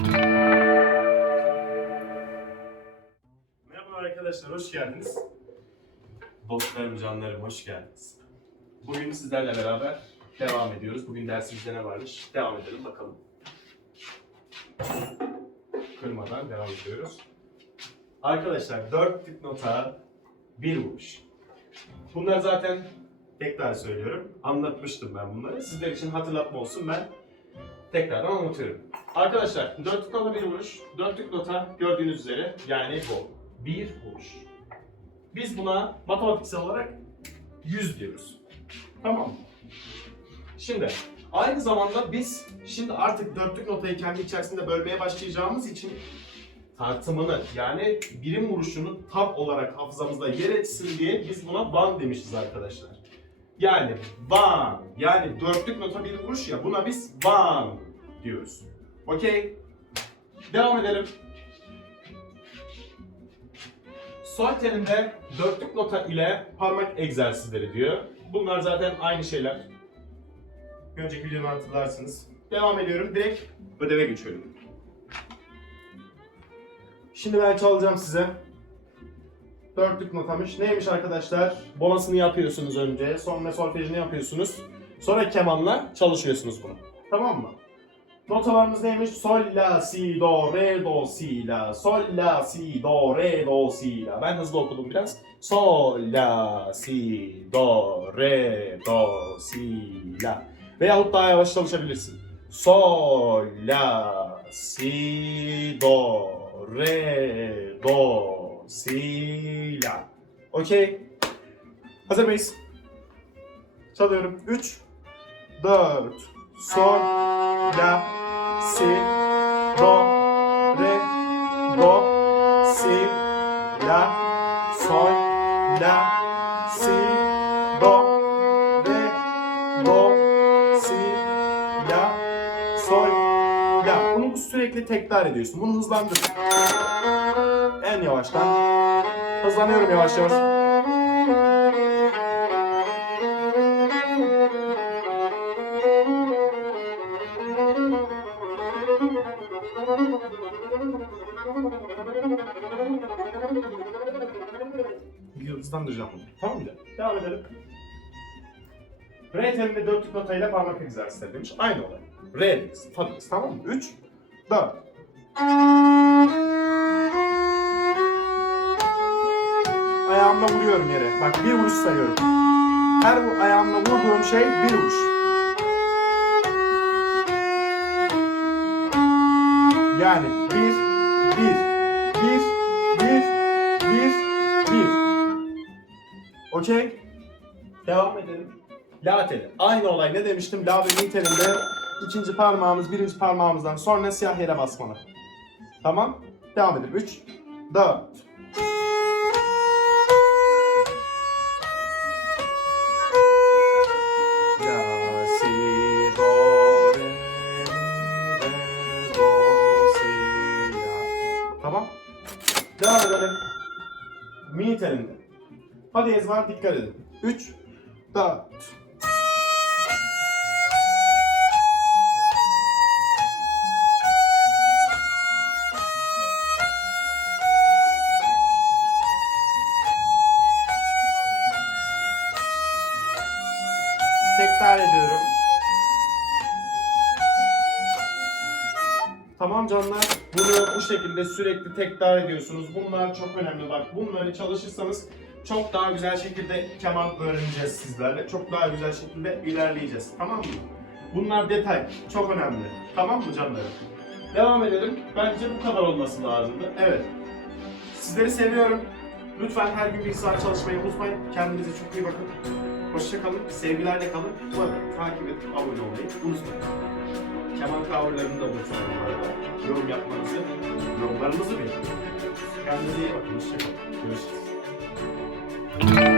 Merhaba arkadaşlar, hoş geldiniz. Dostlarım, canlarım, hoş geldiniz. Bugün sizlerle beraber devam ediyoruz. Bugün dersimizde ne varmış? Devam edelim bakalım. Kırmadan devam ediyoruz. Arkadaşlar, dörtlük nota bir vuruş. Bunlar zaten tekrar söylüyorum. Anlatmıştım ben bunları. Sizler için hatırlatma olsun ben tekrardan anlatıyorum. Arkadaşlar dörtlük nota bir vuruş. Dörtlük nota gördüğünüz üzere yani bu. Bir vuruş. Biz buna matematiksel olarak 100 diyoruz. Tamam? Şimdi aynı zamanda biz şimdi artık dörtlük notayı kendi içerisinde bölmeye başlayacağımız için tartımını yani birim vuruşunu tam olarak hafızamızda yer etsin diye biz buna one demişiz arkadaşlar. Yani one yani dörtlük nota bir vuruş ya buna biz one diyoruz. Okey. Devam edelim. Sol telinde dörtlük nota ile parmak egzersizleri diyor. Bunlar zaten aynı şeyler. Önceki videomu hatırlarsınız. Devam ediyorum. Direkt ödeve geçiyorum. Şimdi ben çalacağım size. Dörtlük notamış. Neymiş arkadaşlar? Bonasını yapıyorsunuz önce. Sonra solfejini yapıyorsunuz. Sonra kemanla çalışıyorsunuz bunu. Tamam mı? Notalarımız neymiş? Sol, la, si, do, re, do, si, la. Sol, la, si, do, re, do, si, la. Ben hızlı okudum biraz. Sol, la, si, do, re, do, si, la. Veyahut daha yavaş çalışabilirsin. Sol, la, si, do, re, do, si, la. Okey. Hazır mıyız? Çalıyorum. 3, 4, sol, la, si, do, re, do, si, la, sol, la, si, do, re, do, si, la, sol, la. Bunu sürekli tekrar ediyorsun. Bunu hızlandır. En yavaştan. Hızlanıyorum yavaş yavaş. Bir hızlandıracağım bunu. Tamam mı? Devam edelim. Re telinde dörtlük notayla parmak egzersizleri demiş. Aynı olay. Re tabii tamam mı? 3, 4. Ayağımla vuruyorum yere. Bak bir vuruş sayıyorum. Her ayağımla vurduğum şey bir vuruş. Yani bir, bir, Okey? Devam edelim. La teli. Aynı olay ne demiştim? La ve mi telinde ikinci parmağımız birinci parmağımızdan sonra siyah yere basmalı. Tamam? Devam edelim. 3, 4. La, si, do, re, mi, re, do, si, la. Tamam. Devam edelim. Mi telinde. Hadi ezber dikkat edin. 3, 4. Tekrar ediyorum. Tamam canlar. Bunu bu şekilde sürekli tekrar ediyorsunuz. Bunlar çok önemli. Bak bunları çalışırsanız çok daha güzel şekilde keman öğreneceğiz sizlerle. Çok daha güzel şekilde ilerleyeceğiz. Tamam mı? Bunlar detay. Çok önemli. Tamam mı canlarım? Devam edelim. Bence bu kadar olması lazımdı. Evet. Sizleri seviyorum. Lütfen her gün bir saat çalışmayı unutmayın. Kendinize çok iyi bakın. Hoşçakalın. Sevgilerle kalın. Bu arada takip edip abone olmayı unutmayın. Kemal coverlarını da unutmayın bu arada. Yorum yapmanızı, yorumlarınızı bekliyorum. Kendinize iyi bakın. Hoşçakalın. Görüşürüz. Thank you.